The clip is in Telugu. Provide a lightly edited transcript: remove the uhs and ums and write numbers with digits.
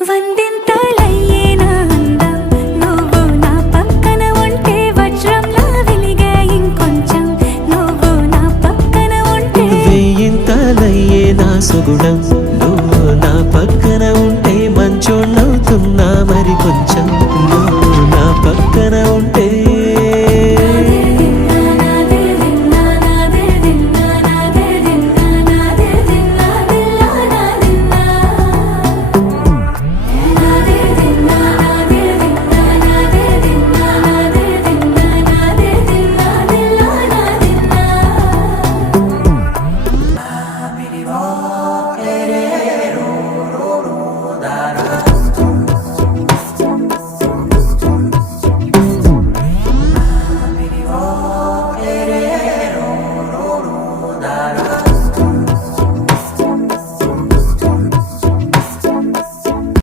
వందింతలయ్యేనా అందం నువ్వు నా పక్కన ఉంటే వజ్రంలా వెలిగే ఇంకొంచెం నువ్వు నా పక్కన ఉంటే వెయ్యింతలయ్యేనా సుగుణం నువ్వు నా పక్కన ఉంటే మంచోళ్ళవుతున్నా మరి కొంచెం